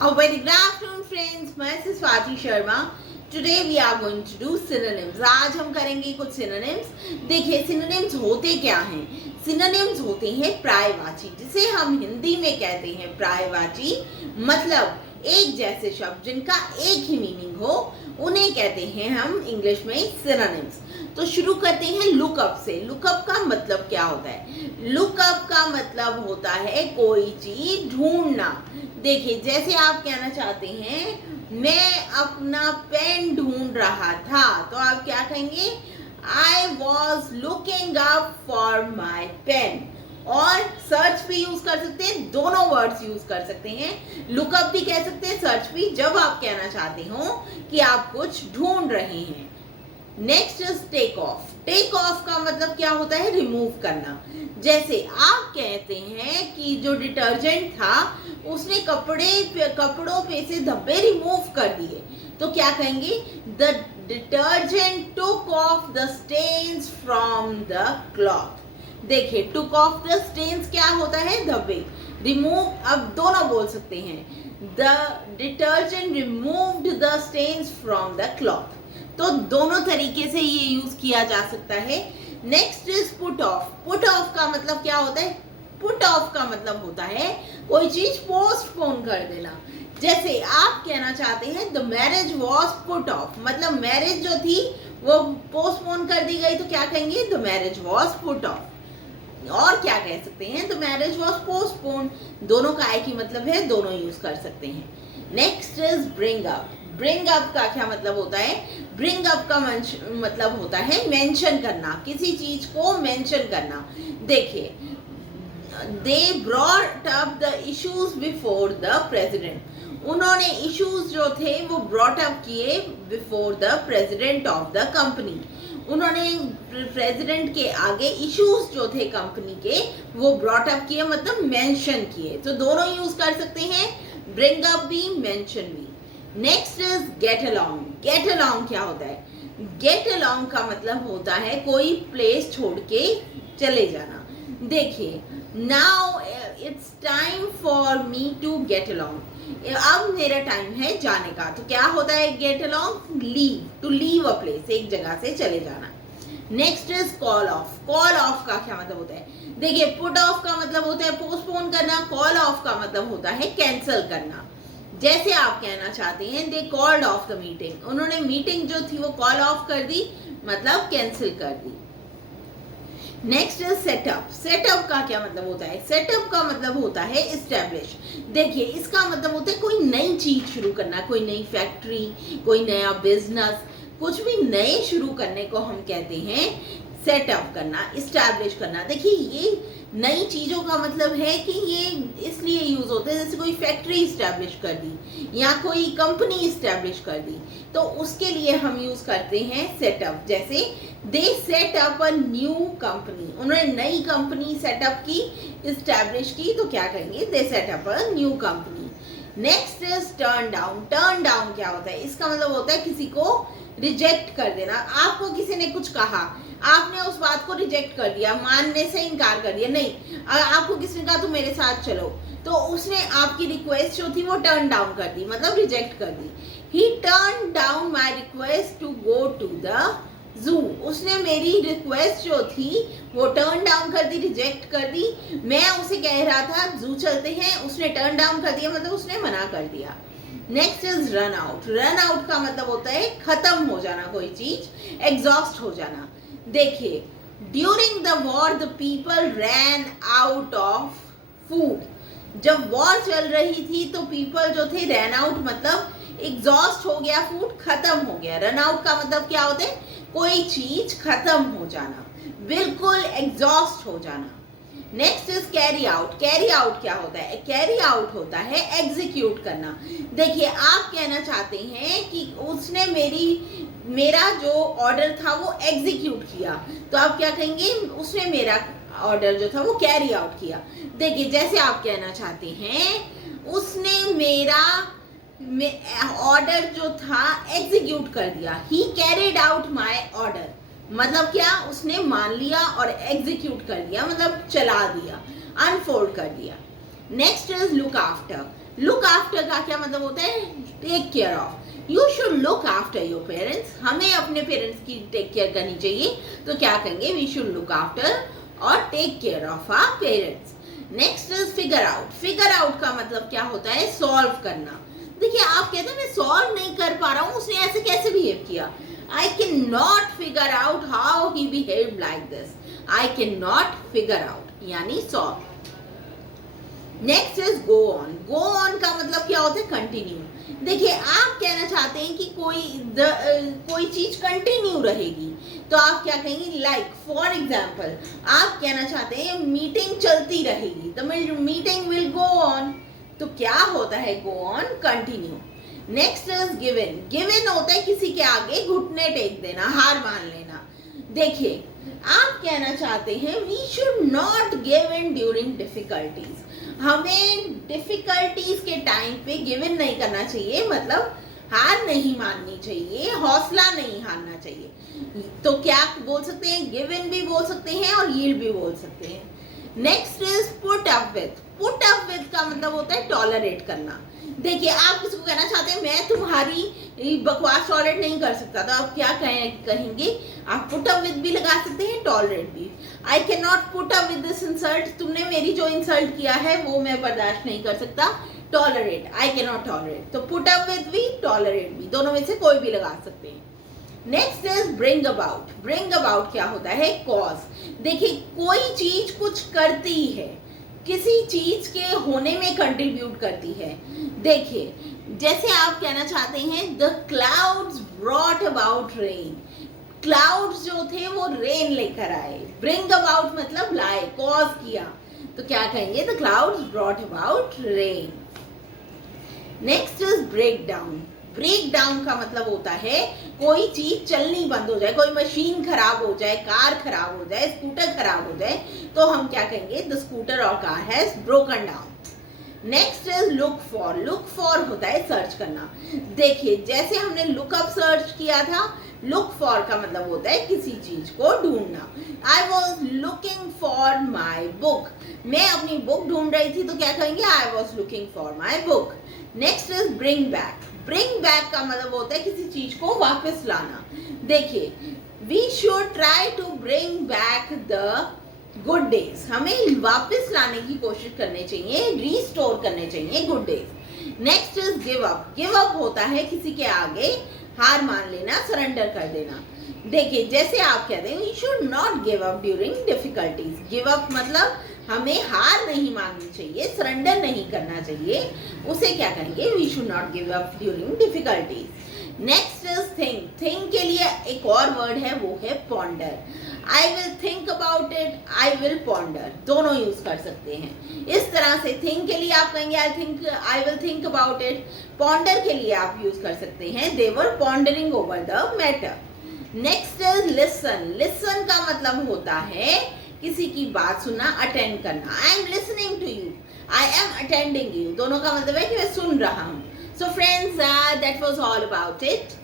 A very good afternoon, friends. मैं Swati Sharma. Today we are going to do synonyms. आज हम करेंगे कुछ synonyms. देखिए synonyms होते क्या हैं? Synonyms होते हैं पर्यायवाची, जिसे हम हिंदी में कहते हैं पर्यायवाची. मतलब एक जैसे शब्द जिनका एक ही मीनिंग हो, उन्हें कहते हैं हम इंग्लिश में synonyms. तो शुरू करते हैं लुकअप से. लुकअप का मतलब क्या होता है? लुकअप का मतलब होता है कोई चीज ढूंढना. देखिए, जैसे आप कहना चाहते हैं मैं अपना पेन ढूंढ रहा था, तो आप क्या कहेंगे? I was looking up for my pen. और सर्च भी यूज कर सकते हैं, दोनों वर्ड्स यूज कर सकते हैं. लुकअप भी कह सकते हैं, सर्च भी, जब आप कहना चाहते हो कि आप कुछ ढूंढ रहे हैं. Next is take off. Take off का मतलब क्या होता है? रिमूव करना. जैसे आप कहते हैं कि जो डिटर्जेंट था उसने कपड़ों पे से धब्बे रिमूव कर दिए, तो क्या कहेंगे? The detergent took off the stains from the cloth. देखिए, टुक ऑफ द स्टेन्स क्या होता है? धब्बे. रिमूव, अब दोनों बोल सकते हैं. The detergent removed the stains from the cloth. तो दोनों तरीके से ये यूज किया जा सकता है. Next is put off. Put off का मतलब क्या होता है? पुट ऑफ का मतलब होता है कोई चीज पोस्टपोन कर देना. जैसे आप कहना चाहते हैं the marriage was put off, मतलब मैरिज जो थी वो पोस्टपोन कर दी गई, तो क्या कहेंगे? The marriage was put off. और क्या कह सकते हैं? The marriage was postpone. दोनों का एक ही मतलब है, दोनों यूज कर सकते हैं. Next is bring up. Bring up का क्या मतलब होता है? ब्रिंग अप का मतलब होता है मेंशन करना, किसी चीज को मेंशन करना. देखिए, they brought up the issues before the president. उन्होंने इश्यूज जो थे वो ब्रॉट अप किए before the president of the company. उन्होंने प्रेसिडेंट के आगे इश्यूज जो थे कंपनी के वो ब्रॉट अप किए, मतलब मेंशन किए. तो दोनों यूज कर सकते हैं, ब्रिंग अप भी, मेंशन भी. Next is get along. Get along क्या होता है? गेट अलोंग का मतलब होता है कोई प्लेस छोड़ के चले जाना. देखिए, now it's time for me to get along. अब मेरा टाइम है जाने का. तो क्या होता है get along? Leave. To leave a place, एक जगह से चले जाना. Next is call off. Call off का क्या मतलब होता है? देखिए, पुट ऑफ का मतलब होता है पोस्टपोन करना, कॉल ऑफ का मतलब होता है कैंसिल करना. जैसे आप कहना चाहते हैं they called off the meeting. उन्होंने मीटिंग जो थी वो कॉल ऑफ कर दी, मतलब कैंसिल कर दी. Next is setup. सेटअप का क्या मतलब होता है? सेटअप का मतलब होता है इस्टेब्लिश. देखिए, इसका मतलब होता है कोई नई चीज शुरू करना, कोई नई फैक्ट्री, कोई नया बिजनेस, कुछ भी नए शुरू करने को हम कहते हैं सेटअप करना, इस्टेब्लिश करना. देखिए, ये नई चीजों का मतलब है कि ये इसलिए यूज होते हैं, जैसे कोई फैक्ट्री इस्टेब्लिश कर दी या कोई कंपनी इस्टेब्लिश कर दी, तो उसके लिए हम यूज करते हैं सेटअप. जैसे they set up a new company. उन्होंने नई कंपनी सेटअप की, इस्टेब्लिश की, तो क्या कहेंगे? They set up a new company. Next is turn down. Turn down क्या होता है? इसका मतलब होता है किसी को रिजेक्ट कर देना. आपको किसी ने कुछ कहा, आपने उस बात को रिजेक्ट कर दिया, मानने से इनकार कर दिया. नहीं, अगर आपको किसी ने कहा तुम मेरे साथ चलो, तो उसने आपकी रिक्वेस्ट जो थी वो टर्न डाउन कर दी, मतलब रिजेक्ट कर दी. He turn down my request to go to the zoo. उसने मेरी रिक्वेस्ट जो थी वो टर्न डाउन कर दी, रिजेक्ट कर दी. मैं उसे कह रहा था जू चलते हैं, उसने टर्न डाउन कर दिया, मतलब उसने मना कर दिया. Next is run out. Run out का मतलब होता है खत्म हो जाना, कोई चीज, एग्जॉस्ट हो जाना. देखिए, during the war the people ran out of food. जब वॉर चल रही थी तो पीपल जो थे रैन आउट, मतलब एग्जॉस्ट हो गया, फूड खत्म हो गया. रन आउट का मतलब क्या होता है? कोई चीज खत्म हो जाना, बिल्कुल एग्जॉस्ट हो जाना. Next is carry out. Carry out क्या होता है? कैरी आउट होता है एग्जीक्यूट करना. देखिए, आप कहना चाहते हैं कि उसने मेरा जो ऑर्डर था वो एग्जीक्यूट किया, तो आप क्या कहेंगे? उसने मेरा ऑर्डर जो था वो कैरी आउट किया. देखिए, जैसे आप कहना चाहते हैं उसने मेरा ऑर्डर जो था एग्जीक्यूट कर दिया. ही कैरिड आउट माई ऑर्डर. मतलब क्या? उसने मान लिया और एग्जीक्यूट कर दिया, मतलब चला दिया, अनफोल्ड कर दिया. Next is look after. Look after का क्या मतलब होता है? Take care of. You should look after your parents, हमें अपने पेरेंट्स की टेक केयर करनी चाहिए, तो क्या कहेंगे? वी शुड लुक आफ्टर और take care of our parents. Next is figure out. Figure out का मतलब क्या होता है? सॉल्व करना। देखिए आप कहते हैं मैं सॉल्व नहीं कर पा रहा हूँ, उसने ऐसे कैसे बिहेव किया। I can not figure out how he behaved like this. I can not figure out यानी solve. Next is go on. Go on का मतलब क्या होता है? कंटिन्यू। देखिए आप कहना चाहते हैं कि कोई चीज कंटिन्यू रहेगी, तो आप क्या कहेंगे? लाइक फॉर एग्जाम्पल आप कहना चाहते हैं मीटिंग चलती रहेगी, the meeting will go on. तो क्या होता है? Go on, continue. Next is given. Given होता है किसी के आगे घुटने टेक देना, हार मान लेना। देखिए आप कहना चाहते हैं we should not give in during difficulties, हमें डिफिकल्टीज के टाइम पे गिव इन नहीं करना चाहिए, मतलब हार नहीं माननी चाहिए, हौसला नहीं हारना चाहिए। तो क्या बोल सकते हैं? गिव इन भी बोल सकते हैं और यील्ड भी बोल सकते हैं। Next is put up with. Put up with का मतलब होता है टॉलरेट करना। देखिए आप किसी को कहना चाहते हैं मैं तुम्हारी बकवास टॉलरेट नहीं कर सकता, तो आप क्या कहेंगे? आप पुट अप विथ भी लगा सकते हैं, टॉलरेट भी। आई can not put up with this insult, तुमने मेरी जो इंसल्ट किया है वो मैं बर्दाश्त नहीं कर सकता, tolerate. I can not tolerate, तो पुट अप विथ भी टॉलरेट भी, दोनों में से कोई भी लगा सकते हैं। Next is bring about. Bring about क्या होता है? कॉज। देखिए कोई चीज कुछ करती है, किसी चीज के होने में कंट्रीब्यूट करती है। देखिए जैसे आप कहना चाहते हैं the clouds brought about rain, clouds जो थे वो रेन लेकर आए। ब्रिंग अबाउट मतलब लाए, कॉज किया, तो क्या कहेंगे? The clouds brought about rain. Next is break down. Break down का मतलब होता है कोई चीज चलनी बंद हो जाए, कोई मशीन खराब हो जाए, कार खराब हो जाए, स्कूटर खराब हो जाए, तो हम क्या कहेंगे? द स्कूटर और car has broken down. Next is look for. Look for होता है सर्च करना। देखिए जैसे हमने लुकअप सर्च किया था, लुक फॉर का मतलब होता है किसी चीज को ढूंढना। आई was looking for my book, मैं अपनी बुक ढूंढ रही थी, तो क्या कहेंगे? I was looking for my book. Next is bring back. Bring back का मतलब होता है किसी चीज को वापस लाना। देखिए we should try to bring back the good days, हमें वापस लाने की कोशिश करनी चाहिए, रिस्टोर करने चाहिए good days. Next is give up. Give up होता है किसी के आगे हार मान लेना, सरेंडर कर देना। देखिए जैसे आप कहते हैं we should not give up during difficulties. Give up मतलब हमें हार नहीं माननी चाहिए, सरेंडर नहीं करना चाहिए, उसे क्या कहेंगे? We should not give up during difficulties. Next is think. Think के लिए एक और वर्ड है, वो है ponder. I will think about it, I will ponder, दोनों यूज कर सकते हैं। इस तरह से थिंक के लिए आप कहेंगे I will think about it. Ponder के लिए आप यूज कर सकते हैं they are pondering over the matter. Next is listen. Listen का मतलब होता है किसी की बात सुनना, अटेंड करना। I am listening to you, I am attending you, दोनों का मतलब है कि मैं सुन रहा हूँ। So friends that was all about it.